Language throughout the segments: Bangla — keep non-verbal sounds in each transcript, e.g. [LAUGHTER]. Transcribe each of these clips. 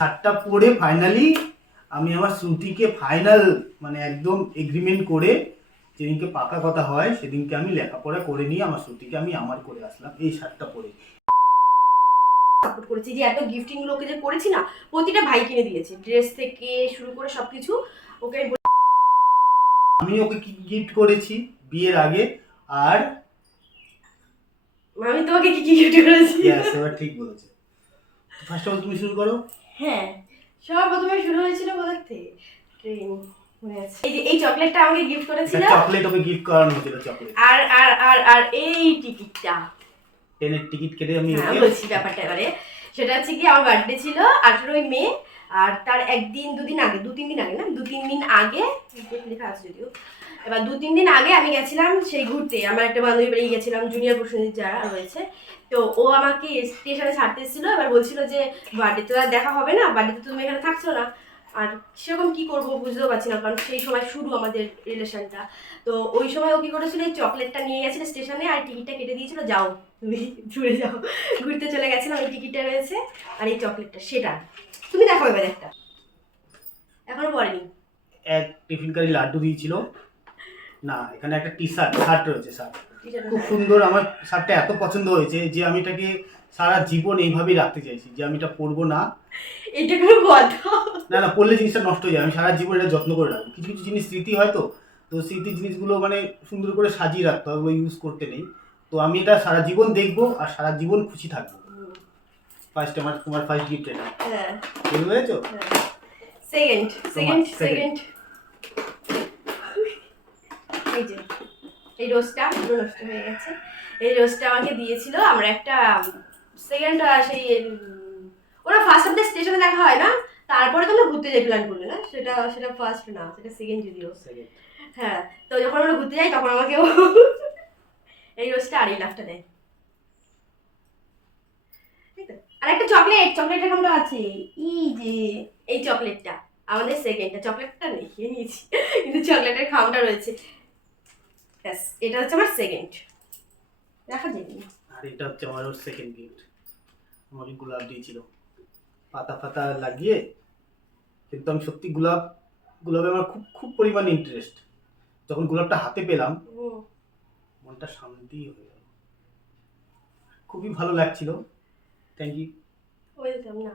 শার্টটা পরে ফাইনালি আমি আমার শ্রুতিকে ফাইনাল মানে একদম এগ্রিমেন্ট করে যেদিনকে পাকা কথা হয় সেদিনকে আমি লেখাপড়া করে নিয়ে আমার শ্রুতিকে আমি আমার করে আসলাম এই শার্টটা পরে। সাপোর্ট করেছি যে এত গিফটিং লোকে যে করেছি না প্রতিটা ভাই কিনে দিয়েছে। ড্রেস থেকে শুরু করে সবকিছু ওকে আমি ওকে কি গিফট করেছি বিয়ের আগে আর আমি তোমাকে কি কি গিফট করেছি এবার ঠিক বলেছে। ফার্স্ট অফ অল তুমি শুরু করো। হ্যাঁ সব প্রথমে শুরু হয়েছিল থেকে? ট্রেন এই যে এই চকলেটটা আমাকে গিফট করেছিল। চকলেট ওকে গিফট করানো হয়েছিল চকলেট আর আর আর আর এই টিকিটটা ট্রেনের টিকিট কেটে আমি হ্যাঁ বলছি ব্যাপারটা এবারে। সেটা হচ্ছে কি আমার বার্থডে ছিল আঠেরোই মে আর তার একদিন দুদিন আগে দু তিন দিন আগে না দু তিন দিন আগে লেখা আছে যদিও। এবার দু তিন দিন আগে আমি গেছিলাম সেই ঘুরতে। আমার একটা বান্ধবী বাড়ি গেছিলাম জুনিয়র প্রসেনজিৎ যারা রয়েছে। তো ও আমাকে স্টেশনে ছাড়তে এসেছিল, এবার বলছিল যে বার্থডে তো আর দেখা হবে না বাড়িতে তুমি এখানে থাকছো না। আর সেরকম কি করব বুঝতেও পারছি না, কারণ সেই সময় শুরু আমাদের রিলেশনটা তো ওই সময় ও কি করেছিল, এই চকলেটটা নিয়ে গেছিল স্টেশনে আর টিকিটটা কেটে দিয়েছিল, যাও, তুমি ঘুরে যাও। ঘুরতে চলে গেছিলাম ওই টিকিটটা রয়েছে আর এই চকলেটটা, সেটা। তুমি দেখো এবার একটা। এখনও পড়েনি এক টিফিন কারি লাড্ডু দিয়েছিল। না, এখানে একটা টি শার্ট শার্ট রয়েছে, শার্ট। খুব সুন্দর আমার শার্টটা এত পছন্দ হয়েছে যে আমি এটাকে সারা জীবন এইভাবেই রাখতে চাইছি যে আমি এটা পরবো না। এটা কোনো কথা। না না পরলে জিনিসটা নষ্ট হয়ে যায় আমি সারা জীবন এটা যত্ন করে রাখব। কিছু কিছু জিনিস স্মৃতি হয় তো। তো স্মৃতি জিনিসগুলো মানে সুন্দর করে সাজিয়ে রাখতে হবে ইউজ করতে নেই। তো আমি এটা সারা জীবন দেখব আর সারা জীবন খুশি থাকব। ফার্স্ট আমার তোমার ফার্স্ট গিফট এটা। হ্যাঁ। বুঝতে পেরেছ? সেকেন্ড সেকেন্ড সেকেন্ড এই যে। এই রোজটা পুরো নষ্ট হয়ে গেছে। এই রোজটা আমাকে দিয়েছিল আমরা একটা সেকেন্ড সেই ওরা ফার্স্ট অফ দ্য স্টেশনে দেখা হয় না তারপরে তো আমরা ঘুরতে যাই প্ল্যান করলে না? সেটা সেটা ফার্স্ট না সেটা সেকেন্ড যদিও. হ্যাঁ তো যখন আমরা ঘুরতে যাই তখন আমাকে [LAUGHS] এই রোজটা আর এই লাভটা দেয়। আর একটা চকলেট চকলেটের খামটা আছে এই যে এই চকলেটটা আমাদের সেকেন্ডটা চকলেটটা নেই খেয়ে নিয়েছি কিন্তু চকলেটের খামটা রয়েছে। ব্যাস এটা হচ্ছে আমার সেকেন্ড দেখা যায়নি আর এটা হচ্ছে আমার সেকেন্ড গিফট আমাকে গোলাপ দিয়েছিল। পাতা ফাতা লাগিয়ে কিন্তু আমি সত্যি গোলাপ গোলাপে আমার খুব খুব পরিমাণ ইন্টারেস্ট যখন গোলাপটা হাতে পেলাম। মনটা শান্তি হয়ে গেল। খুবই ভালো লাগছিল। থ্যাংক ইউ ওয়েলকাম না।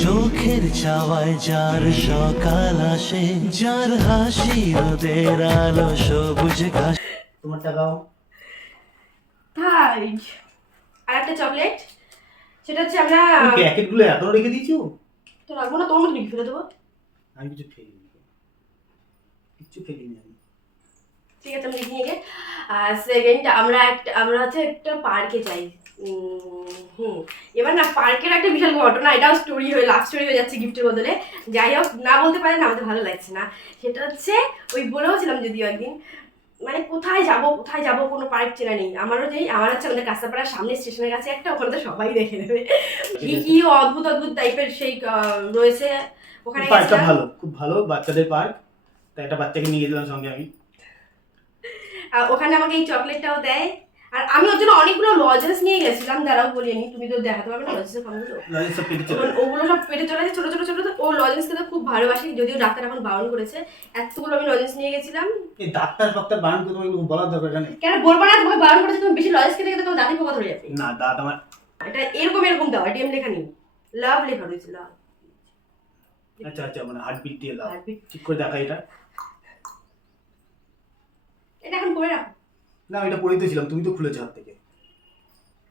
চোখের চাওয়ায় যার সকাল আসে যার হাসি রোদের আলো সবুজ ঘাস। তোমার টাকাও তাই? আর একটা চকলেট সেটা হচ্ছে আমরা প্যাকেটগুলো এখনও রেখে দিয়েছ? তো রাখব না তোমার মতো লিখে ফেলে দেবো। আমি কিছু ফেলিনি। কিচ্ছু ফেলিনি আমি। ঠিক আছে আমি লিখে নিয়ে আর সেকেন্ড আমরা একটা আমরা হচ্ছে একটা পার্কে যাই। হুম। এবার না পার্কের একটা বিশাল ঘটনা এটাও স্টোরি হয়ে লাভ স্টোরি হয়ে যাচ্ছে গিফটের বদলে। যাই হোক না বলতে পারে না আমাদের ভালো লাগছে না। সেটা হচ্ছে ওই বলেওছিলাম যদিও একদিন মানে কোথায় যাব কোথায় যাব কোনো পার্ক চেনা নেই। আমারও যেই আমার হচ্ছে আমাদের কাঁচাপাড়ার সামনে স্টেশনের কাছে একটা ওখানে তো সবাই দেখে নেবে। কি কি অদ্ভুত অদ্ভুত টাইপের সেই রয়েছে। ওখানে পার্কটা ভালো খুব ভালো বাচ্চাদের পার্ক। তাই একটা বাচ্চাকে নিয়ে গেছিলাম সঙ্গে আমি। ওখানে আমাকে এই চকলেটটাও দেয়। আর আমি ওর জন্য অনেকগুলো লজেন্স নিয়ে গেছিলাম দাঁড়াও বলিনি তুমি তো দেখাতে পারবে না পেটে চলে ওগুলো- সব পেটে চলে যায় ছোটো ছোটো ছোটো ও লজেন্স খেতে খুব ভালোবাসি যদিও ডাক্তার এখন বারণ করেছে। এতগুলো আমি লজেন্স নিয়ে গেছিলাম। এই ডাক্তার ফাক্তার বারণ করে তোমাকে বলার দরকার জানে কেন বলব না তোমাকে বারণ করেছে তুমি বেশি লজেন্স খেতে খেতে তোমার দাঁতে পোকা ধরে যাবে। না দাঁত আমার এটা এরকম এরকম দাও ডিএম লেখা নেই। লাভ লেখা রয়েছে লাভ আচ্ছা আচ্ছা মানে হার্টবিট দিয়ে Heartbeat। ঠিক করে দেখা এটা। এটা এখন করে রাখো। না আমি এটা তো ছিলাম তুমি তো খুলেছো হাত থেকে।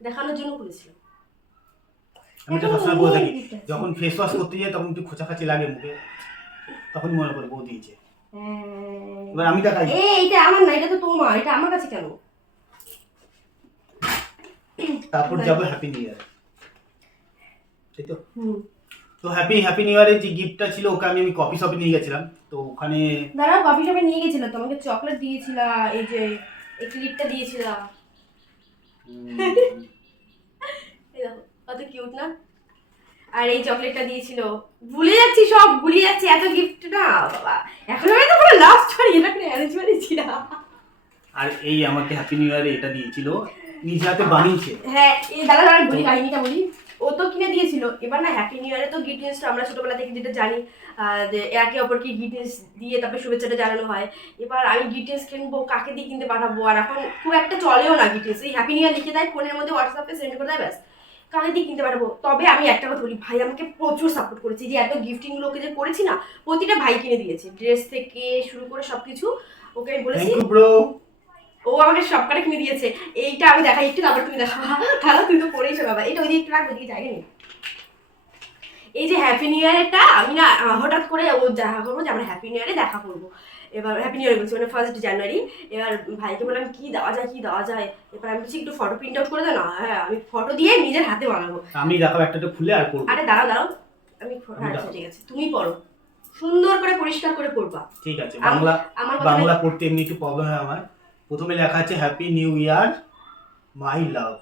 দেখানোর জন্য করেছিলাম আমি এটা সবসময় বলে থাকি যখন ফেস ওয়াশ করতে যাই তখন একটু খোঁচাখাচি লাগে মুখে। তখন মনে পড়ে বউ দিয়েছে। হ্যাঁ। এবার আমি দেখাই। এটা আমার না এটা তো তোমার এটা আমার কাছে কেন? তারপর যাব হ্যাপি নিউ ইয়ার তাই তো। তো হ্যাপি হ্যাপি নিউ ইয়ারের যে গিফটটা ছিল ওকে আমি আমি কফি শপে নিয়ে গেছিলাম। তো ওখানে দাঁড়াও কফি শপে নিয়ে গেছিলাম তোমাকে চকলেট দিয়েছিল এই যে এই ক্লিপটা দিয়েছিল উম, [LAUGHS] এই দেখো কত কিউট না? আর এই চকলেটটা দিয়েছিল। ভুলে যাচ্ছি সব ভুলে যাচ্ছি এত গিফট না বাবা। এখন আমি তো পুরো লাস্ট করি এটা করে অ্যারেঞ্জ করেছি না। আর এই আমাকে হ্যাপি নিউ ইয়ারে এটা দিয়েছিল নিজ হাতে বানিয়েছে। হ্যাঁ এই দাদা দাঁড়া বলি কাহিনীটা বলি। ও তো কিনে দিয়েছিল। এবার না হ্যাপি নিউ ইয়ারে তো গ্রিটিংসটা আমরা ছোটবেলা থেকে যেটা জানি যে একে অপরকে গ্রিটিংস দিয়ে তারপরে শুভেচ্ছাটা জানানো হয়। এবার আমি গ্রিটিংস কিনবো, কাকে দিয়ে কিনতে পাঠাবো? আর এখন খুব একটা চলেও না গ্রিটিংস এই হ্যাপি নিউ ইয়ার লিখে দেয়, ফোনের মধ্যে হোয়াটসঅ্যাপে সেন্ড করে দেয়, ব্যাস। কাকে দিয়ে কিনতে পাঠাবো? তবে আমি একটা কথা বলি, ভাই আমাকে প্রচুর সাপোর্ট করেছে। যে এত গিফটিং লোকে যে করেছি না, প্রতিটা ভাই কিনে দিয়েছে। ড্রেস থেকে শুরু করে সবকিছু ওকে আমি বলেছি ও আমাকে সব কটা কিনে দিয়েছে। এইটা আমি দেখাই একটু তারপর তুমি দেখা তাহলে তুমি তো পড়েইছো বাবা। এটা ওই দিকে একটু রাখব দিকে জায়গা নেই। এই যে হ্যাপি নিউ ইয়ারটা আমি না হঠাৎ করে ও দেখা করব যে আমরা হ্যাপি নিউ ইয়ারে দেখা করব। এবার হ্যাপি নিউ ইয়ার বলছি মানে ফার্স্ট জানুয়ারি এবার ভাইকে বললাম কি দেওয়া যায় কি দেওয়া যায়? এবার আমি বলছি একটু ফটো প্রিন্ট আউট করে দাও না হ্যাঁ আমি ফটো দিয়ে নিজের হাতে বানাবো। আমি দেখাবো একটা খুলে আর করব। আরে দাঁড়াও দাঁড়াও। আমি আচ্ছা ঠিক আছে। তুমি পড়ো। সুন্দর করে পরিষ্কার করে পড়বা। ঠিক আছে বাংলা বাংলা পড়তে এমনি একটু প্রবলেম হয় আমার। প্রথমে লেখা আছে happy new year my love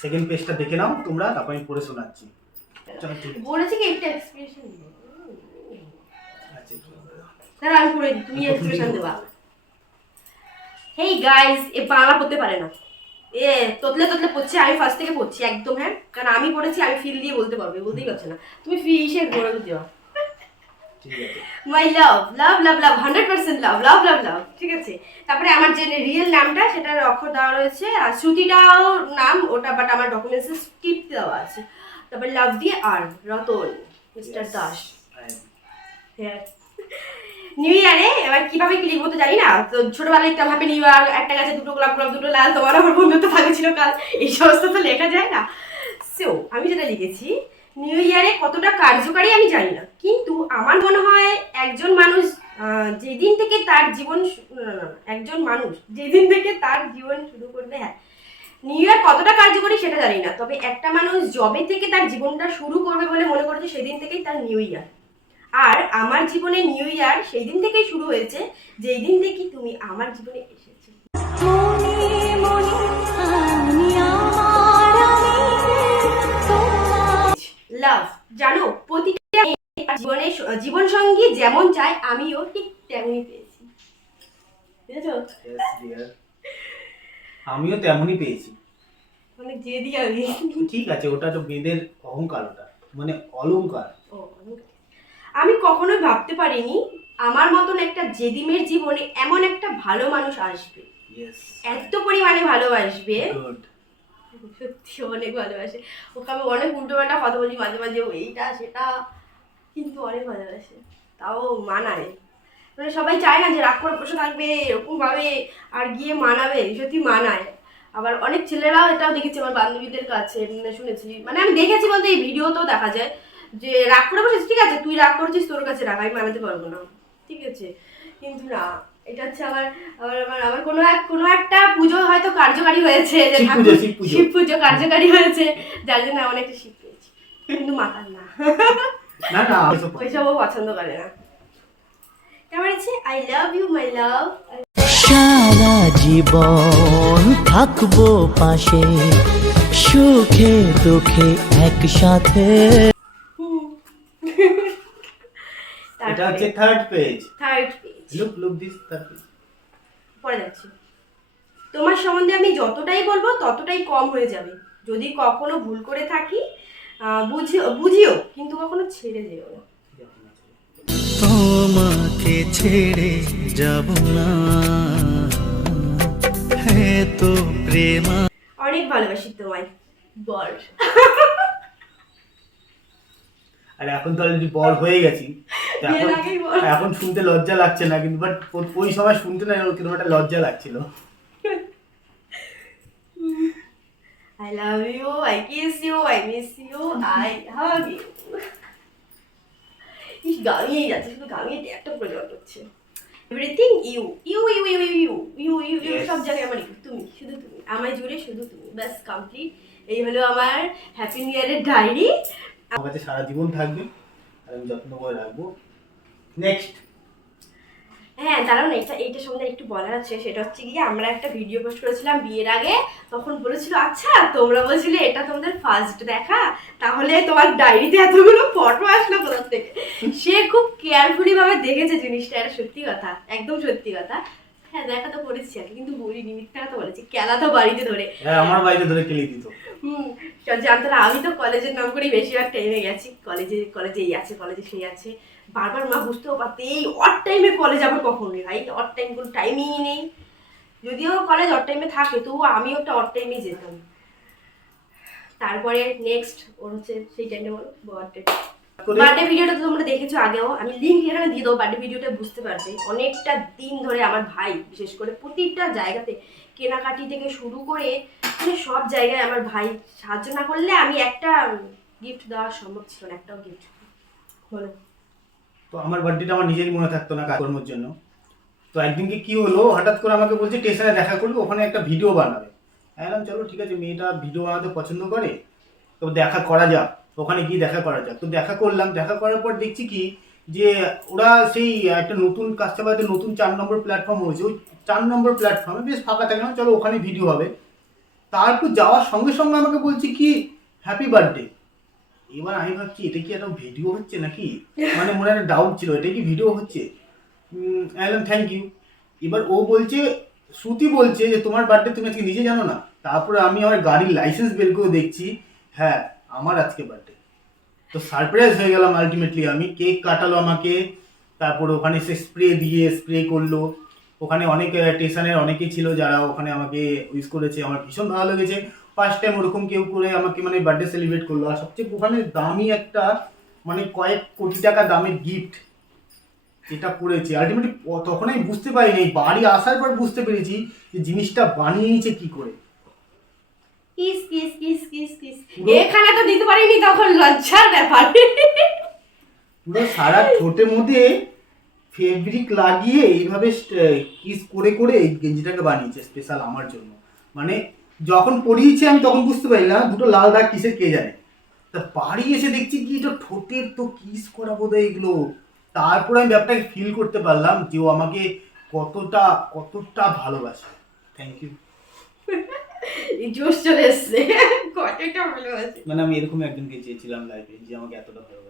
second পেজটা দেখে নাও তোমরা তারপর আমি পড়ে শোনাচ্ছি। চলো ঠিক আছে বলেছি কি একটা এক্সপ্রেশন আচ্ছা, আমি পড়ে তুমি এক্সপ্রেশন দেবা। হেই গাইস এ বাংলা পড়তে পারে না। এ তোতলে তোতলে পড়ছে আমি ফার্স্ট থেকে পড়ছি একদম হ্যাঁ? কারণ আমি পড়েছি আমি ফিল দিয়ে বলতে পারব বলতেই পারছে না। তুমি ঘোরা দিও ঠিক আছে মাই লাভ লাভ লাভ লাভ হান্ড্রেড পার্সেন্ট লাভ লাভ লাভ লাভ ঠিক আছে? তারপরে আমার যে রিয়েল নামটা সেটার অক্ষর দেওয়া রয়েছে আর শ্রুতিটাও নাম ওটা বাট আমার ডকুমেন্টসে স্কিপ দেওয়া আছে। তারপরে লাভ দিয়ে আর রতন মিস্টার. দাস। হ্যাঁ। নিউ ইয়ারে এবার কীভাবে কি লিখব তো জানি না। তো ছোটবেলায় একটা ভাবে নিউ ইয়ার একটা গাছে দুটো গোলাপ গোলাপ দুটো লাল তোমার আমার বন্ধুত্ব থাকে ছিল কাল। এই সমস্ত তো লেখা যায় না। সো আমি যেটা লিখেছি নিউ ইয়ারে কতটা কার্যকারী আমি জানি না। কিন্তু আমার মনে হয় একজন মানুষ যেদিন থেকে তার জীবন একজন মানুষ যেদিন থেকে তার জীবন শুরু করবে হ্যাঁ নিউ ইয়ার কতটা কার্যকরী সেটা জানি না। তবে একটা মানুষ জবে থেকে তার জীবনটা শুরু করবে বলে মনে করেছে, সেদিন থেকেই তার নিউ ইয়ার আর আমার জীবনে নিউ ইয়ার সেই দিন থেকেই শুরু হয়েছে, যেই দিন থেকে তুমি আমার জীবনে এসেছ। লাভ জানো প্রতিটা জীবনে জীবন সঙ্গী যেমন চায় আমিও ঠিক তেমনই পেয়েছি। বুঝেছ? আমিও তেমনই পেয়েছি। অনেক জেদি আমি। ঠিক আছে ওটা তো বেদের অহংকার ওটা মানে অলংকার। আমি- কখনোই ভাবতে পারিনি আমার মতন একটা জেদিমের জীবনে এমন একটা ভালো মানুষ আসবে। এত পরিমাণে ভালোবাসবে। সত্যি অনেক ভালোবাসে। ওকে আমি অনেক উল্টো পাল্টা কথা বলি মাঝে মাঝে এইটা, সেটা, কিন্তু অনেক ভালোবাসে। তাও মানায়। মানে সবাই চায় না যে রাগ করে বসে থাকবে এরকম ভাবে আর গিয়ে মানাবে, সত্যি মানায়। আবার অনেক ছেলেরাও এটাও দেখেছি আমার বান্ধবীদের কাছে মানে শুনেছি। মানে আমি দেখেছি বলতে এই ভিডিওতেও দেখা যায় যে রাগ করে বসেছিস ঠিক আছে, তুই রাগ করছিস, তোর কাছে রাগ, আমি মানাতে পারব না। ঠিক আছে? কিন্তু না এটা হচ্ছে আমার আমার আমার আমার কোনো এক কোনো একটা পুজো হয়তো কার্যকারী হয়েছে যে শিব পুজো, কার্যকারী হয়েছে যার জন্য এমন একটা শিব পেয়েছি। কিন্তু মাতার না। না না এসব ওইসব ও পছন্দ করে না। কেমন আছে আই লাভ ইউ মাই লাভ সারা জীবন থাকব পাশে সুখে দুঃখে একসাথে। এটা হচ্ছে third page third page look look this পরে যাচ্ছি তোমার সম্বন্ধে আমি যতটাই বলব ততটাই কম হয়ে যাবে। যদি কখনো ভুল করে থাকি বুঝিও বুঝিও কিন্তু কখনো ছেড়ে যেও না। তোমাকে ছেড়ে যাব না। হে তো প্রেমা অনেক ভালোবাসি তোমায়। বর আর এখন তো অলরেডি বড় হয়ে গেছি। এখন শুনতে লজ্জা লাগছে না কিন্তু বাট ওই সময় শুনতে না কীরকম একটা লজ্জা লাগছিল। I love you, I kiss you, I miss you, I hug you. ইস গামিয়ে যাচ্ছে শুধু গামিয়ে একটা জল হচ্ছে everything you you you you you you you you. সব জায়গায় আমার তুমি শুধু তুমি আমায় জুড়ে শুধু তুমি ব্যাস কমপ্লিট এই হলো আমার হ্যাপি নিউ ইয়ারের ডায়েরি আমার কাছে সারা জীবন থাকবে আর আমি যত্ন করে রাখব। নেক্সট হ্যাঁ দাঁড়াও না এটা এইটা সম্বন্ধে একটু বলার আছে। সেটা হচ্ছে গিয়ে আমরা একটা ভিডিও পোস্ট করেছিলাম বিয়ের আগে। তখন বলেছিল আচ্ছা তোমরা বলছিলে এটা তোমাদের ফার্স্ট দেখা। তাহলে তোমার ডায়েরিতে এতগুলো ফটো আসলো কোথা থেকে? সে খুব কেয়ারফুলি ভাবে দেখেছে জিনিসটা এটা সত্যি কথা একদম সত্যি কথা। হ্যাঁ দেখা তো করেছি আর কি, কিন্তু বলিনি মিথ্যা কথা বলেছি কেলা তো বাড়িতে ধরে। হ্যাঁ আমার বাড়িতে ধরে কেলে দিত। হুম জানতো না আমি তো কলেজের নাম করেই বেশিরভাগ টাইমে গেছি। কলেজে কলেজে এই আছে কলেজে সেই আছে। বারবার মা বুঝতেও পারতে এই অড টাইমে কলেজ আবার কখন নেই ভাই? অড টাইম কোনো টাইমিং নেই। যদিও কলেজ অড টাইমে থাকে তবুও আমিও একটা অড টাইমে যেতাম। তারপরে নেক্সট ওর হচ্ছে সেই টাইমে বলো বার্থডে বার্থডে ভিডিওটা তো তোমরা দেখেছ আগেও। আমি লিঙ্ক এখানে দিয়ে দেবো বার্থডে ভিডিওটা বুঝতে পারবে। অনেকটা দিন ধরে আমার ভাই বিশেষ করে প্রতিটা জায়গাতে কেনাকাটি থেকে শুরু করে মানে সব জায়গায় আমার ভাই সাহায্য না করলে আমি একটা গিফট দেওয়া সম্ভব ছিল না, একটাও গিফট বলো তো আমার বার্থডেটা আমার নিজেরই মনে থাকতো না কাজকর্মের জন্য। তো একদিনকে কি হলো? হঠাৎ করে আমাকে বলছে, স্টেশনে দেখা করবে, ওখানে একটা ভিডিও বানাবে। বললাম, চলো, ঠিক আছে, মেয়েটা ভিডিও বানাতে পছন্দ করে, তো দেখা করা যাক, ওখানে গিয়ে দেখা করা যাক। তো দেখা করলাম, দেখা করার পর দেখছি কি, যে ওরা সেই একটা নতুন কাস্টমারদের নতুন চার নম্বর প্ল্যাটফর্ম হয়েছে। ওই চার নম্বর প্ল্যাটফর্মে বেশ ফাঁকা থাকে না, চলো ওখানে ভিডিও হবে। তারপর যাওয়ার সঙ্গে সঙ্গে আমাকে বলছি কি হ্যাপি বার্থডে এবার আমি ভাবছি, এটা কি একটা ভিডিও হচ্ছে নাকি? মানে মনে একটা ডাউট ছিল, এটা কি ভিডিও হচ্ছে? একদম থ্যাংক ইউ এবার ও বলছে, শ্রুতি বলছে যে, তোমার বার্থডে তুমি আজকে নিজে জানো না? তারপরে আমি আমার গাড়ির লাইসেন্স বের করে দেখছি হ্যাঁ আমার আজকে বার্থডে তো সারপ্রাইজ হয়ে গেলাম আলটিমেটলি আমি। কেক কাটালো আমাকে, তারপর ওখানে সে স্প্রে দিয়ে স্প্রে করল। ওখানে অনেক স্টেশনের অনেকেই ছিল যারা ওখানে আমাকে উইশ করেছে। আমার ভীষণ ভালো লেগেছে। ফার্স্ট টাইম ওরকম কেউ করে আমাকে মানে বার্থডে সেলিব্রেট করল। আর সবচেয়ে ওখানে দামি একটা মানে কয়েক কোটি টাকা দামের গিফট যেটা করেছে। আলটিমেটলি তখন আমি বুঝতে পারিনি। বাড়ি আসার পর বুঝতে পেরেছি যে জিনিসটা বানিয়েছে কি করে। Kiss kiss kiss kiss kiss এখানে তো দিতে পারিনি তখন লজ্জার ব্যাপার। পুরো সারা ঠোঁটের মধ্যে ফেব্রিক লাগিয়ে এইভাবে কিস করে করে এই গেঞ্জিটাকে বানিয়েছে স্পেশাল আমার জন্য। মানে যখন পরিয়েছি আমি তখন বুঝতে পারি না দুটো লাল দাগ কিসের কে জানে। তা বাড়ি এসে দেখছি কি এটা ঠোঁটের তো কিস করা বোধ এগুলো। তারপরে আমি ব্যাপারটাকে ফিল করতে পারলাম যে ও আমাকে কতটা কতটা ভালোবাসে। থ্যাংক ইউ জোশ চলে এসছে। কতটা ভালো আছে মানে আমি এরকম একজনকে চেয়েছিলাম লাইফে যে আমাকে এতটা ভালোবাসে।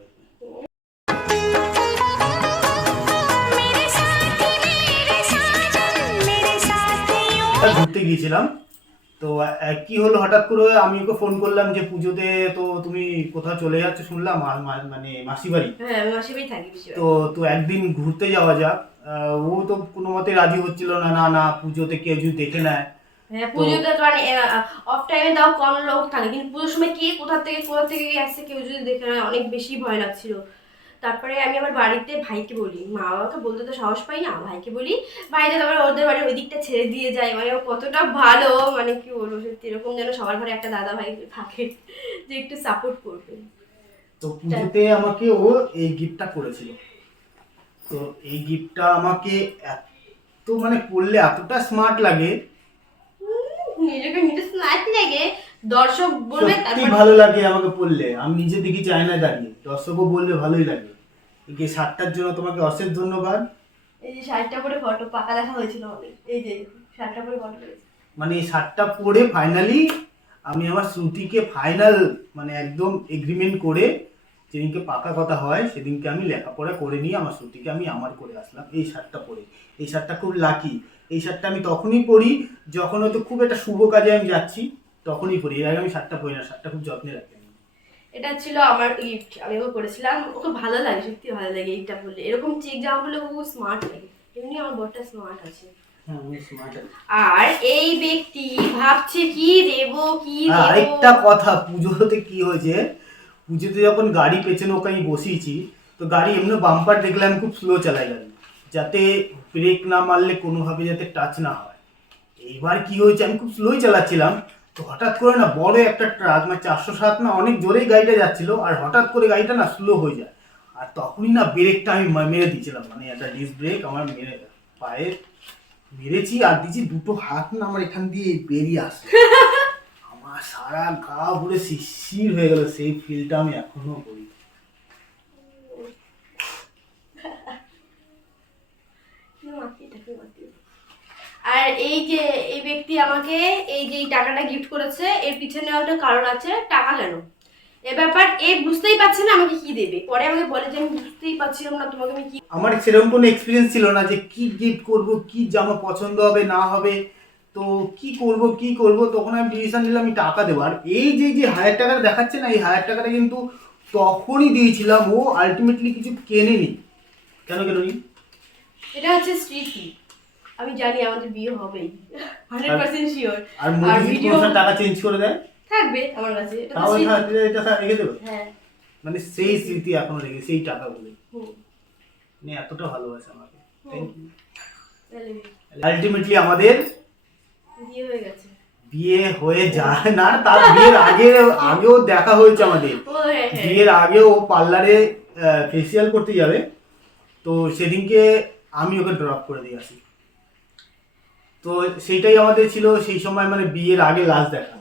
কলকাতা ঘুরতে গিয়েছিলাম। তো কি হলো হঠাৎ করে? আমি ওকে ফোন করলাম যে পুজোতে তো তুমি কোথাও চলে যাচ্ছ শুনলাম মানে মাসি বাড়ি। হ্যাঁ মাসি বাড়ি থাকি তো তো একদিন ঘুরতে যাওয়া যাক। ও তো কোনো মতে রাজি হচ্ছিল না না না পুজোতে কেউ যদি দেখে নেয়। হ্যাঁ, পুজোতে তো মানে অফ টাইমে তাও কম লোক থাকে কিন্তু পুজোর সময় কে কোথা থেকে কোথা থেকে আসছে কেউ যদি দেখে নেয় অনেক বেশি ভয় লাগছিল। তারপরে আমি আমার বাড়িতে ভাইকে বলি মা বাবাকে বলতে তো সাহস পাই না ভাইকে বলি ভাইটা তারপরে ওদের বাড়ির ওই দিকটা ছেড়ে দিয়ে যায়। মানে ও কতটা ভালো মানে কি বলব সত্যি এরকম যেন সবার ঘরে একটা দাদা ভাই থাকে যে একটু সাপোর্ট করবে। তো পুজোতে আমাকে ও এই গিফটটা করেছিল। তো এই গিফটটা আমাকে এত মানে পড়লে এতটা স্মার্ট লাগে। নিজেকে নিজে স্মার্ট লাগে। দর্শক বলবে তারপর ভালো লাগে আমাকে পড়লে আমি নিজে দেখি চাই চায়নায় দাঁড়িয়ে। দর্শকও বললে ভালোই লাগে। এই শার্টটার জন্য তোমাকে অশেষ ধন্যবাদ। এই যে শার্টটা পরে ফটো পাকা দেখা হয়েছিল আমাদের। এই যে শার্টটা পরে ফটো মানে এই শার্টটা পরে ফাইনালি আমি আমার শ্রুতিকে ফাইনাল মানে একদম এগ্রিমেন্ট করে যেদিনকে পাকা কথা হয় সেদিনকে আমি লেখাপড়া করে নিয়ে আমার শ্রুতিকে আমি আমার করে আসলাম এই শার্টটা পরে। এই শার্টটা খুব লাকি এই শার্টটা আমি তখনই পরি যখন হয়তো খুব একটা শুভ কাজে আমি যাচ্ছি তখনই পরি এর আগে আমি শার্টটা পরি না শার্টটা খুব যত্নে রাখি। এটা ছিল আমার গিফট আমি ওকে করেছিলাম। ওকে ভালো লাগে সত্যি ভালো লাগে এইটা বললে। এরকম চেক জামা বললে ও স্মার্ট লাগে। এমনি আমার বরটা স্মার্ট আছে। হ্যাঁ আছি। আর এই ব্যক্তি ভাবছে কি দেব কি দেব? আরেকটা কথা পুজোতে কি হয়েছে? পুজোতে যখন গাড়ি পেছনে ওকে আমি বসিয়েছি তো গাড়ি এমনি বাম্পার দেখলাম খুব স্লো চালাই গাড়ি। যাতে ব্রেক না মারলে কোনোভাবে যাতে টাচ না হয়। এইবার কি হয়েছে আমি খুব স্লোই চালাচ্ছিলাম। তো হঠাৎ করে না বড় একটা ট্রাক মানে চারশো সাত না অনেক জোরেই গাড়িটা যাচ্ছিল আর হঠাৎ করে গাড়িটা না স্লো হয়ে যায়। আর তখনই না ব্রেকটা আমি মেরে দিয়েছিলাম মানে একটা ডিস ব্রেক আমার মেরে পায়ে মেরেছি আর দিয়েছি দুটো হাত না আমার এখান দিয়ে বেরিয়ে আসে [LAUGHS] আমার সারা গা পুরো শিরশির হয়ে গেল সেই ফিলটা আমি এখনও করি। [LAUGHS] আর এই যে এই ব্যক্তি আমাকে এই যে এই টাকাটা গিফট করেছে এর পিছনে একটা কারণ আছে টাকা কেন? এ ব্যাপার এ বুঝতেই পারছে না আমাকে কি দেবে। পরে আমাকে বলে যে আমি বুঝতেই পারছিলাম না তোমাকে আমি কি আমার সেরকম কোনো এক্সপিরিয়েন্স ছিল না যে কি গিফট করব কি জামা পছন্দ হবে না হবে। তো কি করব কি করব? তখন আমি ডিসিশন নিলাম আমি টাকা দেবো। আর এই যে যে হাজার টাকাটা দেখাচ্ছে না এই হাজার টাকাটা কিন্তু তখনই দিয়েছিলাম ও আলটিমেটলি কিছু কেনেনি। কেন কেননি? এটা হচ্ছে স্মৃতি। আমি জানি আমাদের বিয়ে হবেই। হান্ড্রেড পার্সেন্ট শিওর আর টাকা চেঞ্জ করে দেয়? থাকবে আমার কাছে এটা তাহলে রেখে দেবে? হ্যাঁ। মানে সেই স্মৃতি এখনও রেখে সেই টাকাগুলো মানে এতটা ভালোবাসে আমাকে। আলটিমেটলি আমাদের বিয়ে হয়ে গেছে। বিয়ে হয়ে যায় না তার বিয়ের আগে আগেও দেখা হয়েছে আমাদের। ও হ্যাঁ হ্যাঁ। বিয়ের আগেও পার্লারে ফেসিয়াল করতে যাবে। তো সেদিনকে আমি ওকে ড্রপ করে দিয়ে আসি। তো সেইটাই আমাদের ছিল সেই সময় মানে বিয়ের আগে লাস্ট দেখা।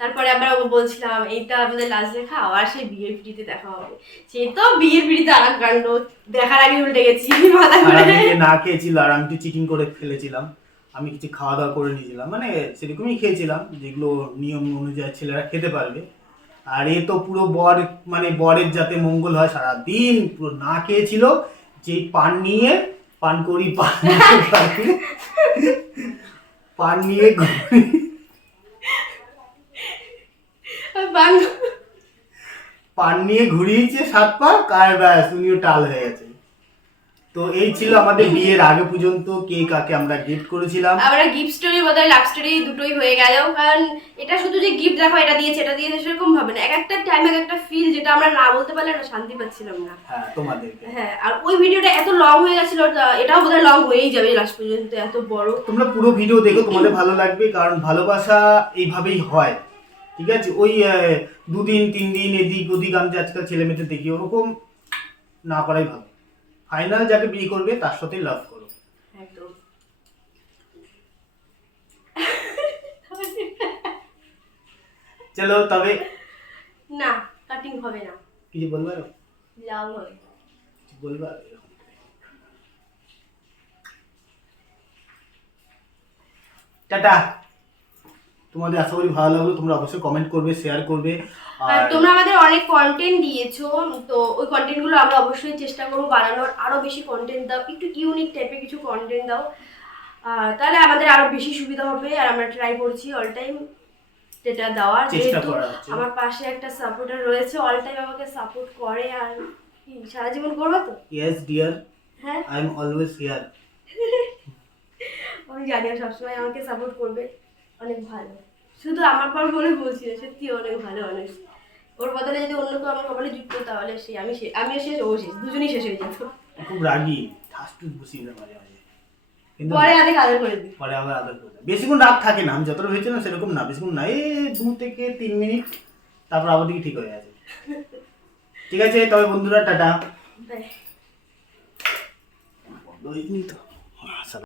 তারপরে আমরা ওকে বলছিলাম এইটা আমাদের লাস্ট দেখা আবার সেই বিয়ের পিড়িতে দেখা হবে। সে তো বিয়ের পিড়িতে আর কাণ্ড দেখার আগে উল্টে গেছি [LAUGHS] মাথা ঘুরে। না খেয়েছিল আর আমি চিটিং করে ফেলেছিলাম। আমি কিছু খাওয়া দাওয়া করে নিয়েছিলাম মানে সেরকমই খেয়েছিলাম যেগুলো নিয়ম অনুযায়ী ছেলেরা খেতে পারবে। আর এ তো পুরো বর মানে বরের যাতে মঙ্গল হয় সারাদিন পুরো না খেয়েছিল যেই পান নিয়ে পান করি পান পান নিয়ে ঘুরি। পান নিয়ে ঘুরিয়েছে সাত পাক আর ব্যাস উনিও টাল হয়ে গেছে। তো এই ছিল আমাদের বিয়ের আগে পর্যন্ত কে কাকে আমরা গিফট করেছিলাম। আমরা গিফট স্টোরির বদলে লাভ স্টোরি দুটোই হয়ে গেল। কারণ এটা শুধু যে গিফট দেখো এটা দিয়েছে এটা দিয়েছে সেরকম ভাবে না। এক একটা টাইম এক একটা ফিল যেটা আমরা না বলতে পারলে না শান্তি পাচ্ছিলাম না। হ্যাঁ তোমাদেরকে। হ্যাঁ আর ওই ভিডিওটা এত লং হয়ে গেছিল এটাও বোধহয় লং হয়েই যাবে লাস্ট পর্যন্ত এত বড়। তোমরা পুরো ভিডিও দেখো তোমাদের ভালো লাগবে কারণ ভালোবাসা এইভাবেই হয়। ঠিক আছে? ওই দুদিন তিন দিন এদিক ওদিক আমি আজকাল ছেলে মেয়েদের দেখি ওরকম না করাই ভালো। ফাইনাল যাকে বিয়ে করবে তার সাথে লাভ করো। একদম। চলো তবে না কাটিং হবে না। কিছু বলবে আরও? লাভ হবে। কিছু বলবে টাটা। তোমাদের আশা করি ভালো লাগল তোমরা অবশ্যই কমেন্ট করবে শেয়ার করবে। আর তোমরা আমাদের অনেক কন্টেন্ট দিয়েছ তো ওই কন্টেন্টগুলো আমরা অবশ্যই চেষ্টা করব বানানোর। আরও বেশি কন্টেন্ট দাও একটু ইউনিক টাইপের কিছু কন্টেন্ট দাও। তাহলে আমাদের আরও বেশি সুবিধা হবে আর আমরা ট্রাই করছি অল টাইম যেটা দেওয়ার। যেহেতু আমার পাশে একটা সাপোর্টার রয়েছে অল টাইম আমাকে সাপোর্ট করে আর সারা জীবন করব তো? ইয়েস ডিয়ার হ্যাঁ। আই এম অলওয়েজ হিয়ার আমি জানি সবসময় আমাকে সাপোর্ট করবে। অনেক ভালো। শুধু আমার পর বলে বলছি না সত্যি অনেক ভালো অনেক ওর বদলে যদি অন্য কেউ আমার কপালে যুক্ত তাহলে সে আমি সে আমিও শেষ ও শেষ দুজনেই শেষ হয়ে যেত খুব রাগি ঠাস টুস বসিয়ে দেয় মাঝে মাঝে। কিন্তু পরে আধে আদর করে দিই। পরে আবার আদর করে দেয়। বেশিক্ষণ রাগ থাকে না আমি যতটা ভেবেছিলাম সেরকম না বেশিক্ষণ না। এই দু থেকে তিন মিনিট তারপর আবার দিকে ঠিক হয়ে আছে ঠিক আছে তবে বন্ধুরা টাটা। বাই। বন্ধ হয়নি তো?